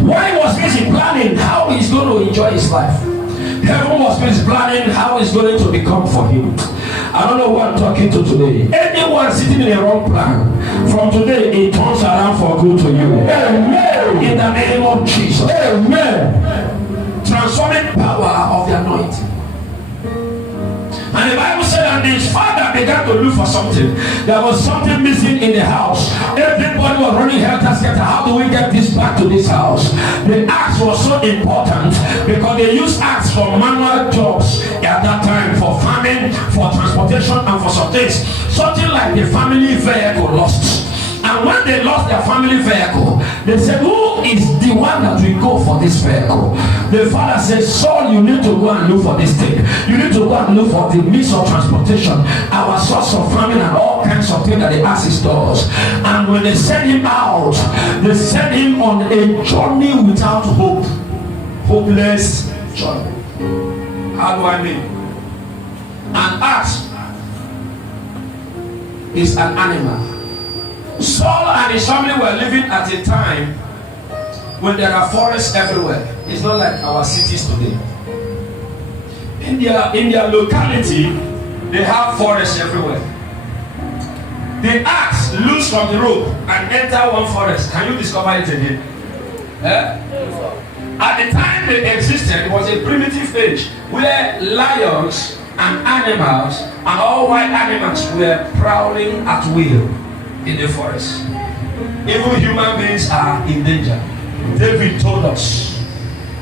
Why was busy planning how he's going to enjoy his life? Heaven was busy planning how it's going to become for him. I don't know who I'm talking to today. Anyone sitting in a wrong plan, from today it turns around for good to you. Amen. In the name of Jesus. Amen. Transforming power of the anointing. And the Bible said that his father began to look for something. There was something missing in the house. Everybody was running helter-skelter. How do we get this back to this house? The axe was so important because they used axe for manual jobs at that time, for farming, for transportation, and for some things. Something like the family vehicle lost. And when they lost their family vehicle, they said, who is the one that will go for this vehicle? The father said, Saul, you need to go and look for this thing. You need to go and look for the means of transportation, our source of farming, and all kinds of things that the ass does. And when they send him out, they send him on a journey without hope. Hopeless journey. How do I mean? An ass is an animal. Saul and his family were living at a time when there are forests everywhere. It's not like our cities today. In their locality, they have forests everywhere. The axe loose from the rope and enter one forest. Can you discover it again? At the time they existed, it was a primitive age where lions and animals and all wild animals were prowling at will in the forest. Even human beings are in danger. David told us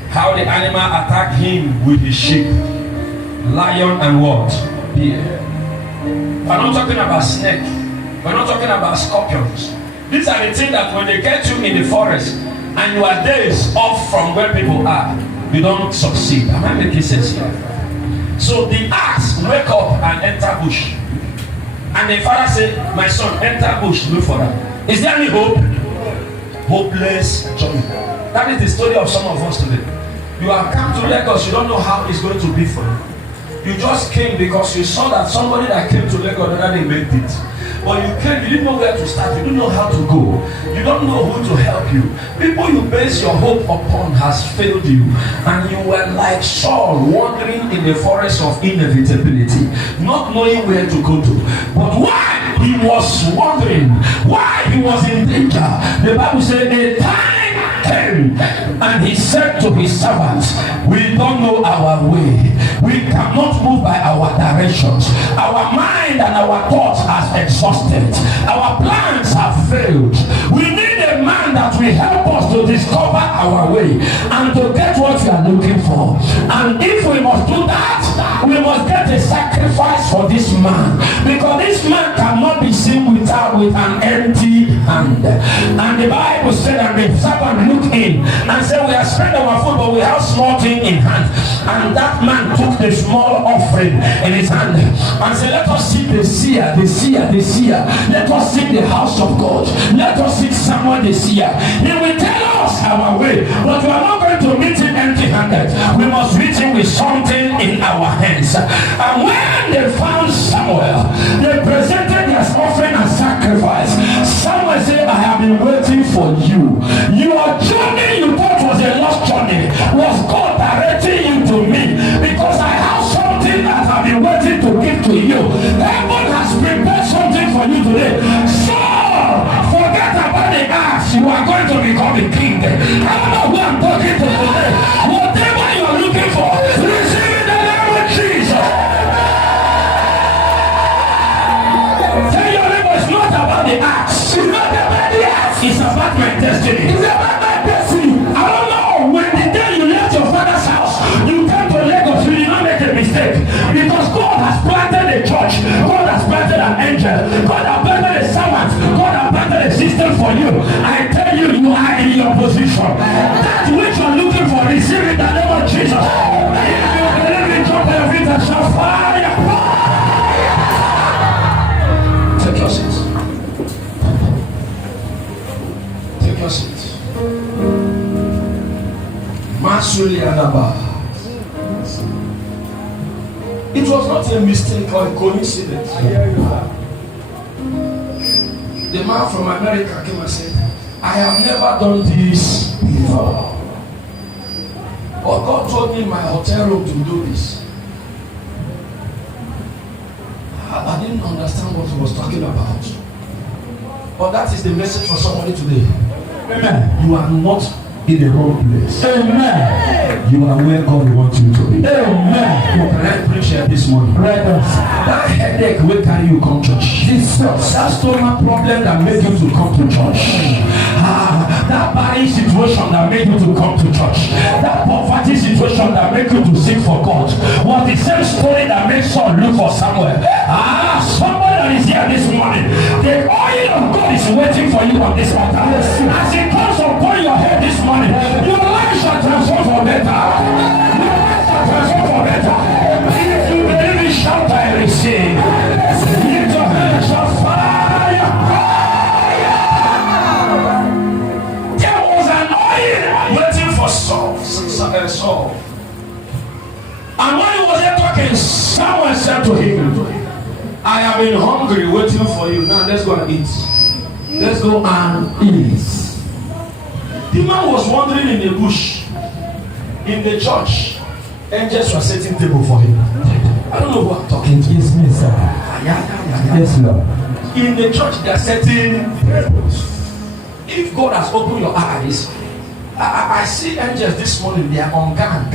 how the animal attacked him with his sheep, lion and what? Bear. We're not talking about snake. We're not talking about scorpions. These are the things that when they get you in the forest and you are days off from where people are, you don't succeed. Am I making sense here? So the axe wake up and enter bush. And the father said, my son, enter bush, look for that. Is there any hope? Hopeless journey. That is the story of some of us today. You have come to Lagos, you don't know how it's going to be for you. You just came because you saw that somebody that came to Lagos that they made it. But you came, you didn't know where to start, you didn't know how to go. You don't know who to help you. People you base your hope upon has failed you. And you were like Saul, wandering in the forest of inevitability, not knowing where to go to. But why he was wandering, why he was in danger, the Bible said the time came and he said to his servants, we don't know our way. We cannot move by our directions. Our mind and our thoughts are exhausted. Our plans have failed. We need a man that will help us to discover our way and to get what we are looking for. And if we must do that, we must get a sacrifice for this man, because this man cannot be seen with an empty hand. And the Bible said, and the servant looked in and said, we have spent our food, but we have small thing in hand. And that man took the small offering in his hand and said, let us seek the seer. Let us seek the house of God. Let us seek someone the seer. He will tell us our way, but we are not going to meet him empty-handed. We must meet him with something in our hands. And when they found Samuel, they presented their offering and sacrifice. Samuel said, I have been waiting for you. Your journey you thought was a lost journey was God directing you to me, because I have something that I've been waiting to give to you. Heaven has prepared something for you today. So forget about the axe. You are going to become a king. I don't know who I'm talking to today. Whatever you are looking for, receive in the name of Jesus. Tell your neighbor, it's not about the axe. It's not about the axe. It's about my destiny. It's about my destiny. I don't know. When the day you left your father's house, you came to Lagos, you did not make a mistake. Because God has planted a church. God has planted an angel. God has planted a servant. God has planted a system for you. I tell you, you are in your position. That which you are looking for, receive in the name of Jesus. If you believe in, jump on your feet and shout fire. Take your seat. Take your seat. Masuli Anaba. It was not a mistake or a coincidence. The man from America came and said, I have never done this before. before. But God told me in my hotel room to do this. I didn't understand what he was talking about. But that is the message for somebody today. Amen. You are not in the wrong place. Amen. You are where God wants you to be. Amen. Can I preach here this morning? Right. That headache will carry you come to church. That stomach problem that made you to come to church. That body situation that made you to come to church. That poverty situation that made you to seek for God was the same story that made Saul look for Samuel. Somebody that is here this morning, the oil of God is waiting for you on this altar. As it comes upon your head this morning, your life shall transform for better. Your life shall transform for better. If you believe it, shout I receive. Lift your hands, shall fire. There was an oil waiting for Saul. And when he was there talking, someone said to him, I have been hungry waiting for you. Now let's go and eat. Let's go and eat. The man was wandering in the bush. In the church, angels were setting table for him. I don't know who I'm talking to. Yes, me, sir. Yes, Lord. In the church, they are setting tables. If God has opened your eyes, I see angels this morning. They are on ground.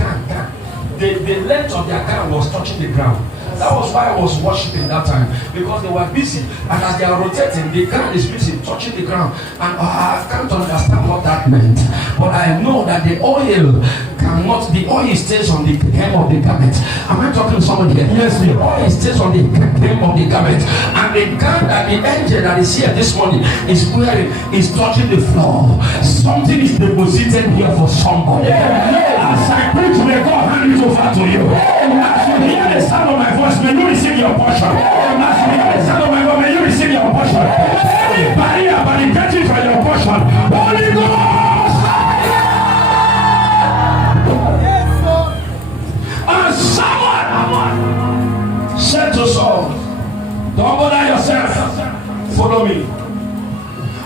The length of their gown was touching the ground. That was why I was worshiping that time, because they were busy, and as they are rotating, the ground is busy touching the ground, and I can't understand what that meant. But I know that the oil stays on the hem of the garment. Am I talking to somebody here? Yes, the oil stays on the hem of the garment, and the gown that the angel that is here this morning is wearing is touching the floor. Something is deposited here for somebody. As I preach, may God hand it over to you. As you hear the sound of my voice, may you receive your portion. As you hear the sound of my voice, may you receive your portion. Any barrier barricading for your portion, Holy Ghost! And someone said to Saul, don't bother yourself, follow me.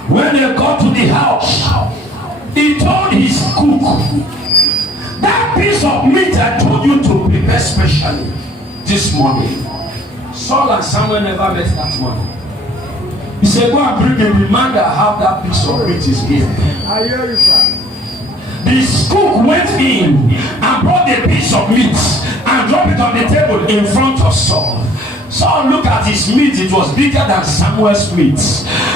When they got to the house, he told his cook, that piece of meat I told you to prepare specially this morning. Saul and Samuel never met that morning. He said, go and bring a reminder how that piece of meat is given. I hear you, Father. The cook went in and brought the piece of meat and dropped it on the table in front of Saul. Saul looked at his meat, it was bigger than Samuel's meat.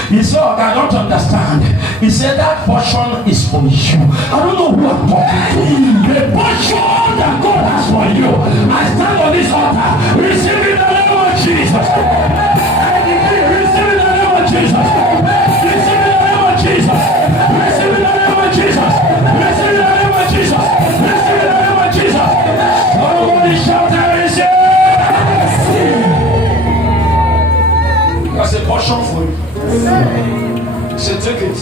He said, I don't understand. He said, that portion is for you. I don't know who I'm talking to. The portion that God has for you. I stand on this altar, receive in the name of Jesus. I decree, receive in the name of Jesus. Receive in the name of Jesus. Receive in the name of Jesus. Receive in the name of Jesus. Receive in the name of Jesus. Somebody shout and receive. That's a portion for you. So take it.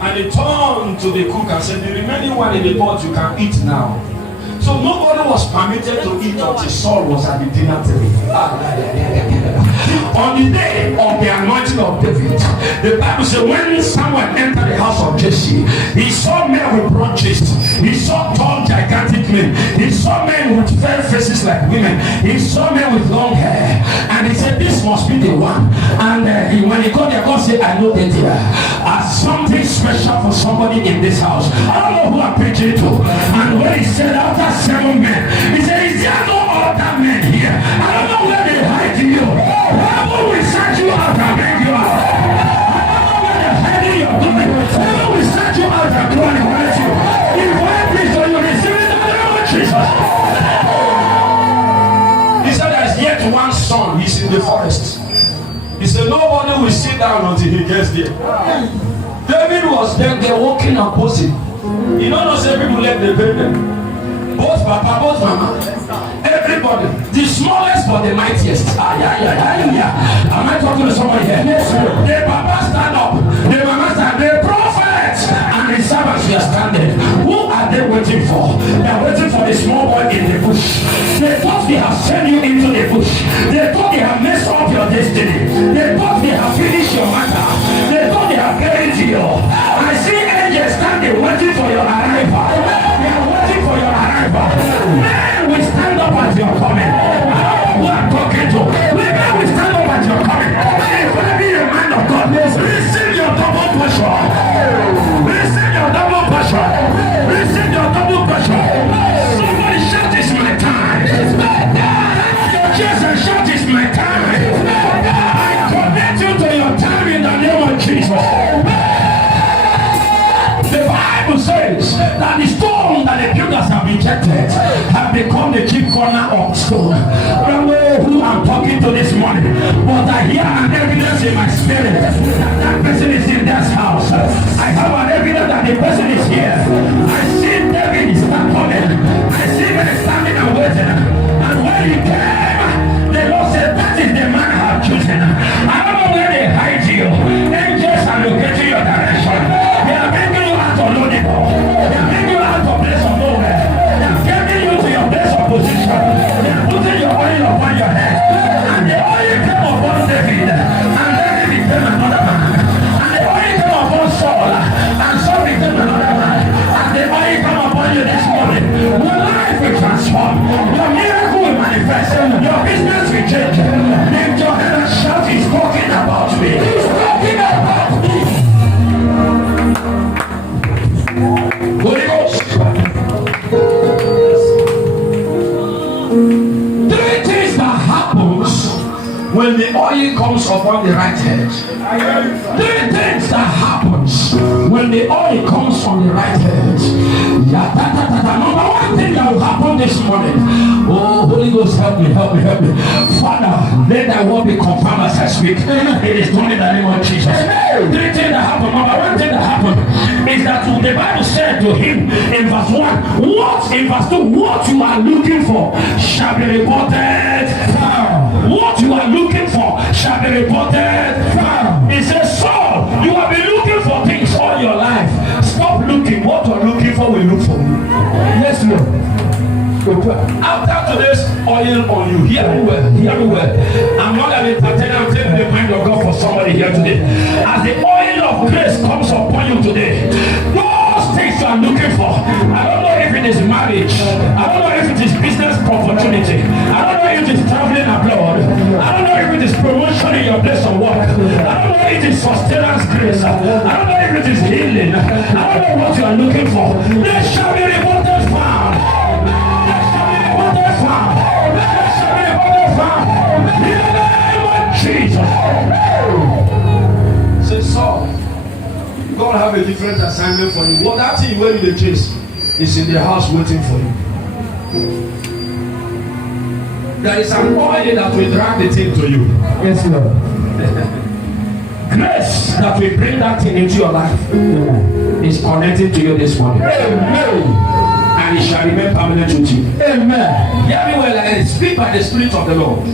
And he turned to the cook and said, the remaining one in the pot you can eat now. So nobody was permitted to eat until Saul was at the dinner table. On the day of the anointing of David, the Bible says when Samuel entered the house of Jesse, he saw men with branches. He saw tall, gigantic men. He saw men with fair faces like women. He saw men with long hair. And he said, this must be the one. And when he got there, God said, I know that there as something special for somebody in this house. I don't know who I'm preaching to. And when he said, after 7 men, he said, is there no other men here? I don't know where they hide you. Heaven will search you out and bring you out. I don't know where they're hiding your glory. Heaven will search you out and glorify you. If I preach to you, receive it in the name of Jesus. He said, there's yet one son. He's in the forest. He said, nobody will sit down until he gets there. David was there, they're walking opposite. You don't say people left the building. Both papa, both mama, everybody, the smallest but the mightiest. Am I talking to somebody here? Yes, the papa stand up, the mama stand, the prophet and the servants were standing. Who are they waiting for? They are waiting for the small boy in the bush. They thought they have sent you into the bush. They thought they have messed up your destiny. They thought they have finished your matter. They thought they have buried you. I see angels standing waiting for portion. Receive your double portion. Receive your double portion. Somebody shout, it's my time. It's my time. Jesus, shout, it's my time. I commit you to your time in the name of Jesus. The Bible says that the stone that the builders have rejected have become the chief corner of stone. I don't know who I'm talking to this morning, but I hear an evidence in my spirit that person is in this house. I have an evidence that the person is here. I see David is not coming. I see him standing and waiting. And when he came, the Lord said, that is the man I have chosen. I don't know where they hide you. Angels are locating your direction. They are bringing you out of Lodipo. They are bringing you out of place of nowhere. They are getting you to your place of position. They are putting your oil upon your head. And the oil came upon David. And David became another man. And the oil came upon Saul. And Saul became another man. And the oil came upon you this morning. Your life will transform. Your miracle will manifest. Your business will change. Lift your head and shout, he's talking about me. He's talking about me. Holy Ghost. Three things that happens when the oil comes upon the right head. Three things that happens when the oil comes on the right head. Number one thing that will happen this morning. Oh, Holy Ghost, help me. Father, let that word be confirmed as I speak. It is done in the name of Jesus. Three things that happen. Number one thing that happened is that the Bible said to him in verse 1, in verse 2, what you are looking for shall be reported. What you are looking for shall be reported. He says, Saul, you have been looking for things all your life. Stop looking. What you're looking for will look for you. Yes, Lord. After today's oil on you, hear me well. I'm not an entertainer, I'm taking the mind of God for somebody here today. As the oil of grace comes upon you today, those things you are looking for, I don't know if it is marriage, I don't know if it is business opportunity, I don't know if it is traveling abroad, I don't know if it is promotion in your place of work, I don't know if it is sustenance grace, I don't know if it is healing, I don't know what you are looking for. They shall be reported found. In the name of Jesus. Say, Saul, God have a different assignment for you. What that thing where you chase is in the house waiting for you. There is an oil that will drag the thing to you. Yes, Lord. Grace that will bring that thing into your life is connected to you this morning. Amen. And it shall remain permanent with you. Amen. Hear me well, and speak by the Spirit of the Lord.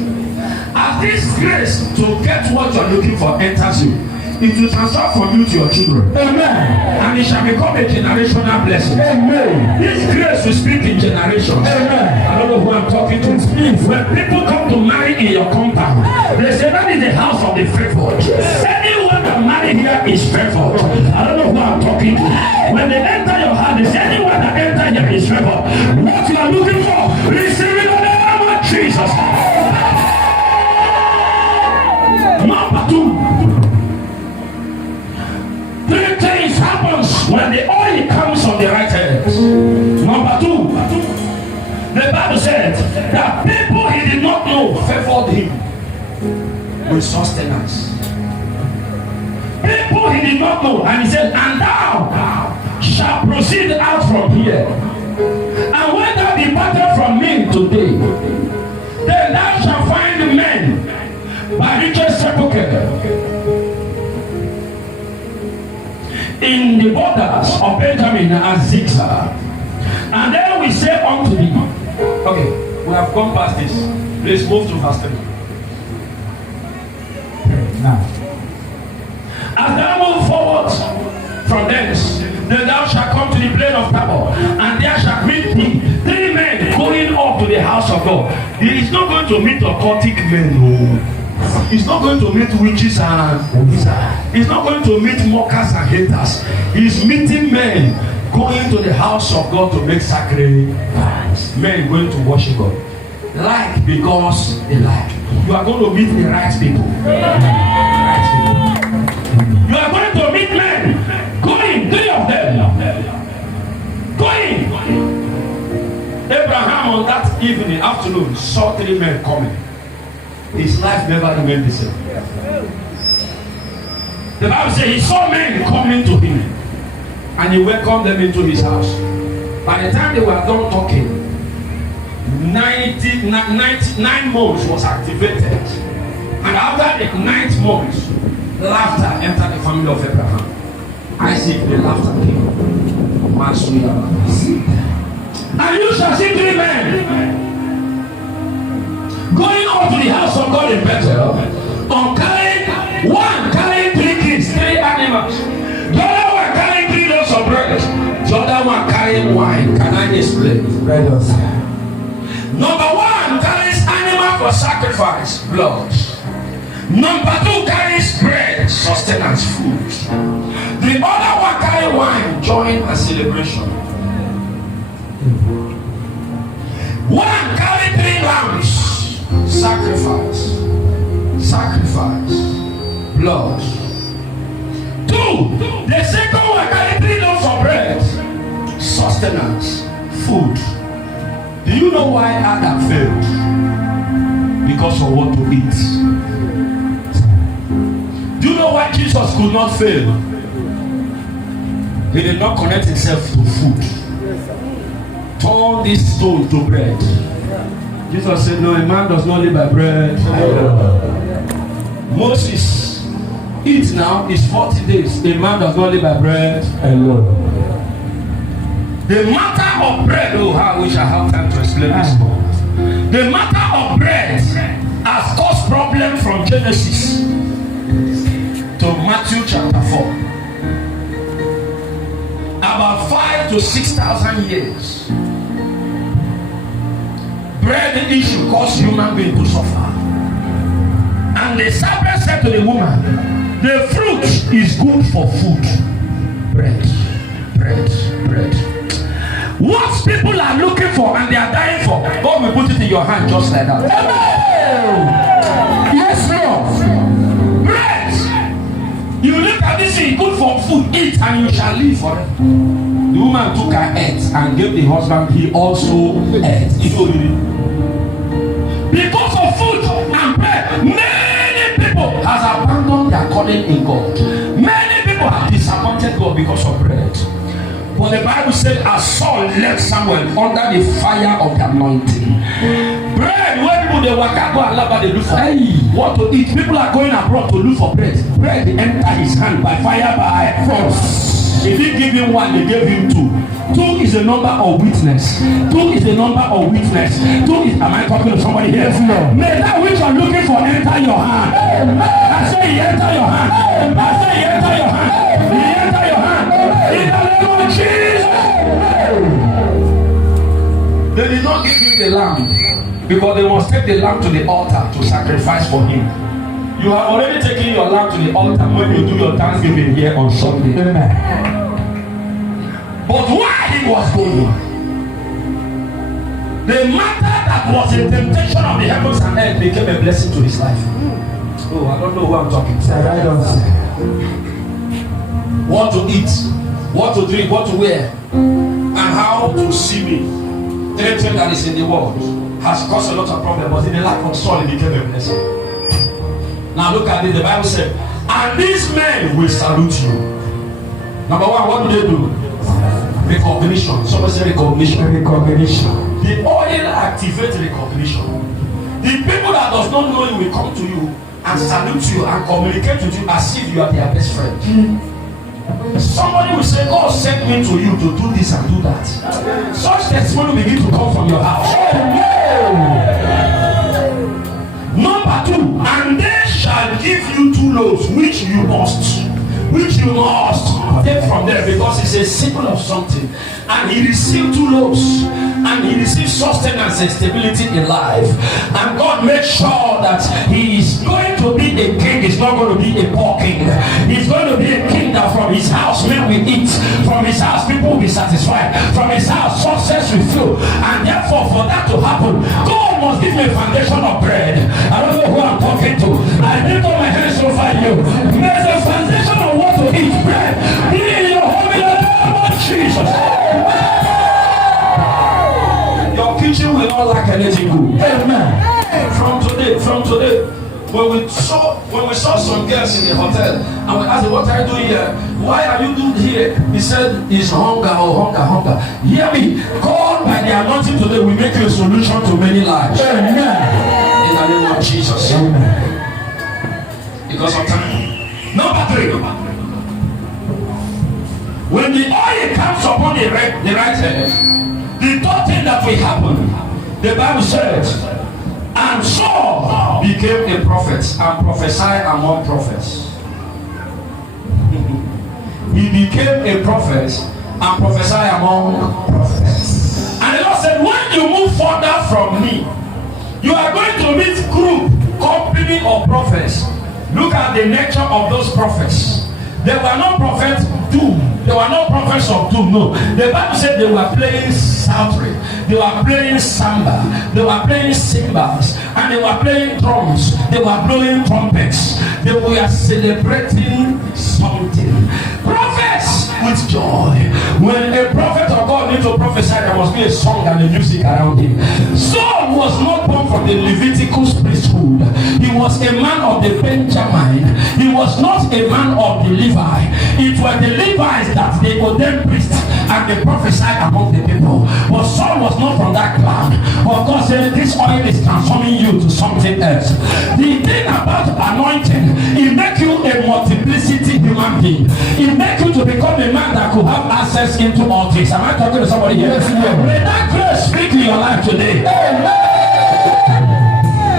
As this grace to get what you're looking for enters you, it will transfer from you to your children. Amen. And it shall become a generational blessing. Amen. This grace will speak in generations. Amen. I don't know who I'm talking to. When people come to marry in your compound, they say that is the house of the faithful. Anyone that marry here is faithful. I don't know who I'm talking to. When they enter your house, they say anyone that enter here is faithful. What you are looking for, receive in the name of Jesus. Number 2. Three things happens when the oil comes on the right hand. Number 2, the Bible said that people he did not know favored him with sustenance. People he did not know, and he said, and thou shalt proceed out from here. And when thou departed from me today, then thou shalt find men by riches sepulchre in the borders of Benjamin and Zigzag. And then we say unto thee, okay, we have gone past this. Please move to verse 3. Now, as thou move forward from thence, then thou shalt come to the plain of Tabor, and there shalt meet thee 3 men going up to the house of God. He is not going to meet occultic men, no. He's not going to meet witches and he's not going to meet mockers and haters. He's meeting men going to the house of God to make sacrifice. Men going to worship God. Like because they like. You are going to meet the right people. You are going to meet men. Going, 3 of them. Going. Abraham on that evening, afternoon, saw 3 men coming. His life never remained the same. The Bible says he saw men coming to him, and he welcomed them into his house. By the time they were done talking, 99 months was activated. And after the 9th month, laughter entered the family of Abraham. Isaac, the laughter came. And you shall see 3 men going up to the house of God in Bethel, on carrying 3 kids, 3 animals. The other one carrying 3 loaves of bread. The other one carrying wine. Can I explain? Number 1 carries animal for sacrifice, blood. Number 2 carries bread, sustenance, food. The other one carries wine, joy and celebration. 1 carries 3 lambs, sacrifice, blood. 2, the second one carries 3 loaves of bread, sustenance, food. Do you know why Adam failed? Because of what to eat. Do you know why Jesus could not fail? He did not connect himself to food. Turn this stone to bread. Jesus said, no, a man does not live by bread. Moses, eat now, is 40 days. A man does not live by bread alone. The matter of bread, oh, how we shall have time to explain this more. The matter of bread has caused problem from Genesis to Matthew chapter 4. About 5,000 to 6,000 years. Bread issue caused human being to suffer. And the serpent said to the woman, the fruit is good for food. Bread. What people are looking for and they are dying for, God will put it in your hand just like that. Amen. Yes, Lord. Bread. You look at this thing, good for food, eat and you shall live forever. The woman took her eggs and gave the husband, he also ate. Because of food and bread, many people has abandoned their calling in God. Many people have disappointed God because of bread. But the Bible said, as Saul left Samuel under the fire of the anointing. Bread, where people they work at, go and love, they look for. Hey, what to eat? People are going abroad to look for bread. Bread enter his hand by fire, by force. If he give him 1, they gave him 2. 2 is the number of witness. 2 is the number of witness. 2 is, am I talking to somebody here? Yes, no. May that which you are looking for enter your hand. I say he enter your hand. I say he enter your hand. He enter your hand. In the name of Jesus. They did not give him the lamb because they must take the lamb to the altar to sacrifice for him. You have already taken your lamb to the altar when you do your Thanksgiving here on Sunday. Amen. But while he was going, the matter that was a temptation of the heavens and earth became a blessing to his life. Oh, I don't know who I'm talking to. What to eat, what to drink, what to wear, and how to see me. Everything that is in the world has caused a lot of problems, but in the life of Saul, it became a blessing. Now look at it, the Bible said, and these men will salute you. Number 1, what do they do? Recognition. Somebody say recognition. The oil activates recognition. The people that does not know you will come to you and salute you and communicate with you as if you are their best friend. Somebody will say, God sent me to you to do this and do that. Such testimony will begin to come from your house. Number 2, and they shall give you 2 loaves which you must take from them, because it's a symbol of something. And he received 2 loaves and he received sustenance and stability in life. And God made sure that he is going to be a king is not going to be a poor king. He's going to be a king that from his house men will eat. From his house people will be satisfied. From his house success will flow. And therefore for that to happen, God must give me a foundation of bread. I don't know who I'm talking to. I lift up my hands over you. There's a foundation of what to eat bread. Be in your home in the name of Jesus. Your kitchen will not lack anything good. Amen. From today, when we saw some girls in the hotel and we asked them, what are you doing here? Why are you doing here? He said, it's hunger. Hear me. God, by the anointing today, will make you a solution to many lives. Amen. In the name of Jesus. Amen. Because of time. Number 3. When the oil comes upon the right head, the third thing that will happen, the Bible says, and Saul became a prophet and prophesied among prophets. He became a prophet and prophesied among prophets. And the Lord said, when you move further from me, you are going to meet company of prophets. Look at the nature of those prophets. They were not prophets doom. They were not prophets of doom. No. The Bible said they were playing psaltery. They were playing samba. They were playing cymbals. And they were playing drums. They were blowing trumpets. They were celebrating something. Prophets with joy. When a prophet of God needs to prophesy, there must be a song and a music around him. Saul was not born from the Leviticus priesthood. He was a man of the Benjamin. He was not a man of the Levi. It was the Levites that they ordained priests and they prophesied among the people. But Saul was not from that clan. But God said, this oil is transforming you to something else. The thing about anointing, it makes you a multiplicity human being. It makes you to become a man that could have access into all things. Am I talking to somebody here? Yes, may that grace speak in your life today. Amen.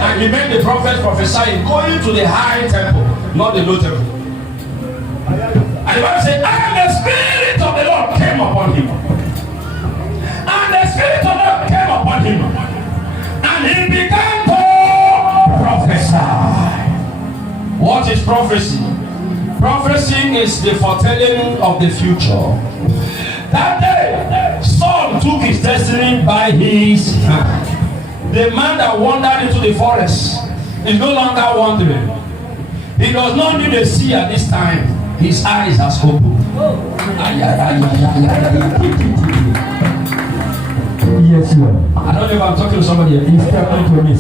And he made the prophet prophesy going to the high temple, not the low temple. And the Bible said, and the Spirit of the Lord came upon him. And the Spirit of the Lord came upon him. And he began to prophesy. What is prophecy? Prophecy is the foretelling of the future. That day, Saul took his destiny by his hand. The man that wandered into the forest is no longer wandering. He does not need a sea at this time. His eyes are open. Yes, Lord. I don't know if I'm talking to somebody. He's telling to me.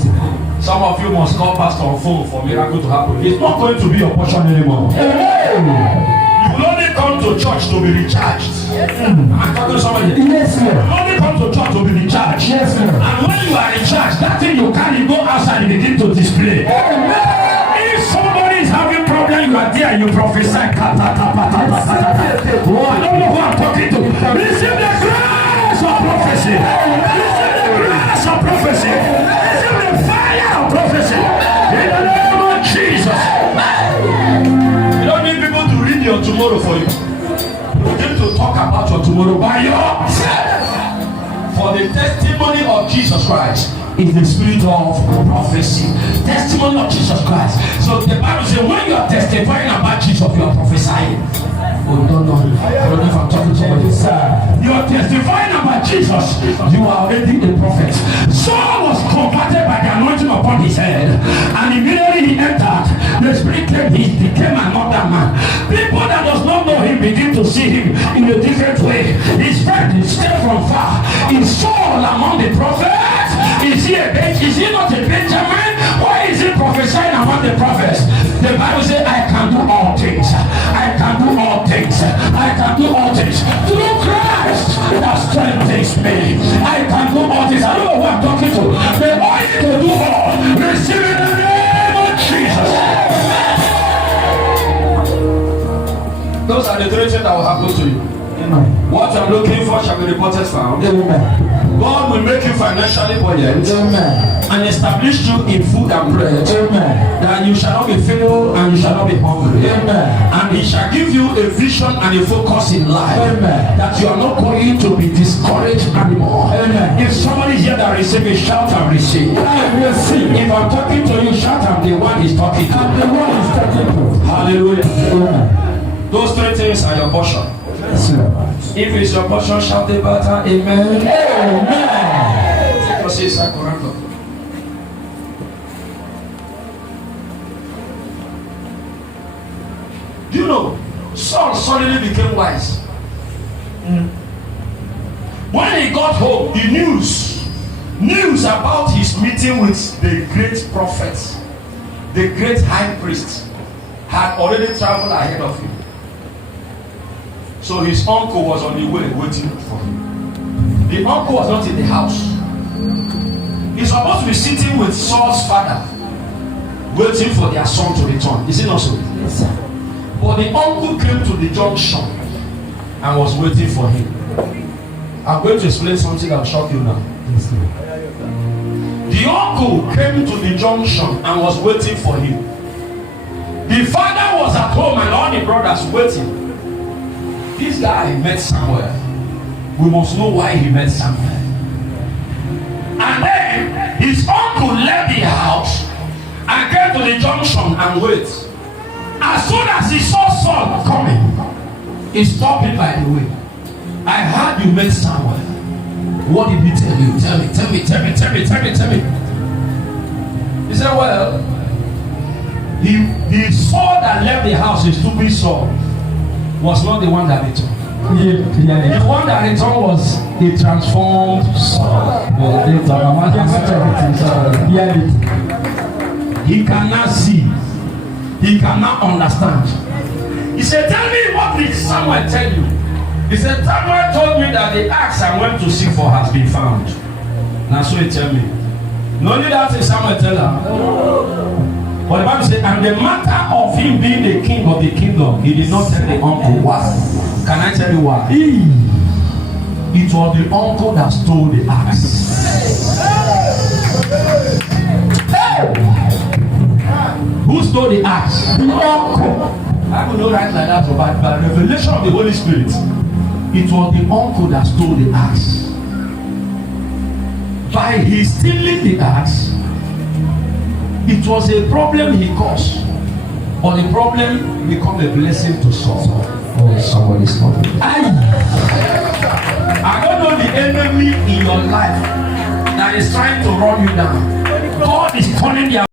Some of you must call pastor on phone for miracle to happen. It's not going to be your portion anymore. You will only come to church to be recharged. I'm talking to somebody. Yes, sir. You only come to church to be recharged. Yes, sir. And when you are recharged, that thing you carry, go outside and begin to display. If somebody is having problem, you are there and you prophesy. I don't know who I'm talking to. Receive the grace of prophecy. Receive the grace of prophecy. Receive the fire of prophecy. In the name of Jesus. You don't need people to read your tomorrow for you. You need to talk about your tomorrow by yourself. For the testimony of Jesus Christ is the spirit of prophecy. Testimony of Jesus Christ. So the Bible says when you are testifying about Jesus, you are prophesying. Oh no. I don't know if I'm talking to somebody. You are testifying about Jesus. You are already a prophet. Saul was converted by the anointing upon his head. And immediately he entered. The spirit came, he became another man. People that does not know him begin to see him in a different way. His friend is still from far. Is Saul among the prophets? Is he not a Benjamin? Why is he prophesying among the prophets? The Bible says, I can do all things. I can do all things. I can do all things. Through Christ that strengthens me. I can do all things. I don't know who I'm talking to. The oil to do all. Receive in the name of Jesus. Those are the three things that will happen to you. Amen. What I'm looking for shall be reported found. Amen. God will make you financially buoyant. Amen. And establish you in food and bread. Amen. That you shall not be feeble and you shall not be hungry. Amen. And He shall give you a vision and a focus in life. Amen. That you are not going to be discouraged anymore. Amen. If somebody here that receive it, shout and receive. I receive. If I'm talking to you, shout I'm the one He's talking to. I'm the one He's talking to. Hallelujah. Amen. Those three things are your portion. Yes, Lord. If it's your portion, shout the better. Amen. Amen. Take your seat, Sakurando. Do you know, Saul suddenly became wise. When he got home, the news about his meeting with the great prophet, the great high priest, had already traveled ahead of him. So his uncle was on the way waiting for him. The uncle was not in the house. He's supposed to be sitting with Saul's father, waiting for their son to return. Is it not so? Yes, sir. But the uncle came to the junction and was waiting for him. I'm going to explain something that will shock you now. Yes, Lord. The uncle came to the junction and was waiting for him. The father was at home and all the brothers waiting. This guy met Samuel. We must know why he met Samuel. And then his uncle left the house and came to the junction and wait. As soon as he saw Saul coming, he stopped him by the way. I heard you met Samuel. What did he tell you? Tell me. He said, well, the Saul that left the house, the stupid Saul, was not the one that returned. The one that returned was the transformed Saul. He cannot see. He cannot understand. He said, tell me, what did Samuel tell you? He said, Samuel told me that the axe I went to seek for has been found. Now so he tell me. No need that thing Samuel tell her. But the Bible said, and the matter of him being the king of the kingdom, he did not tell the uncle why. Can I tell you why? It was the uncle that stole the axe. Who stole the axe? The uncle. I will not write like that, but by revelation of the Holy Spirit, it was the uncle that stole the axe. By his stealing the axe, it was a problem he caused, but the problem became a blessing to Saul. Oh, somebody's not. I don't know the enemy in your life that is trying to run you down. God is calling their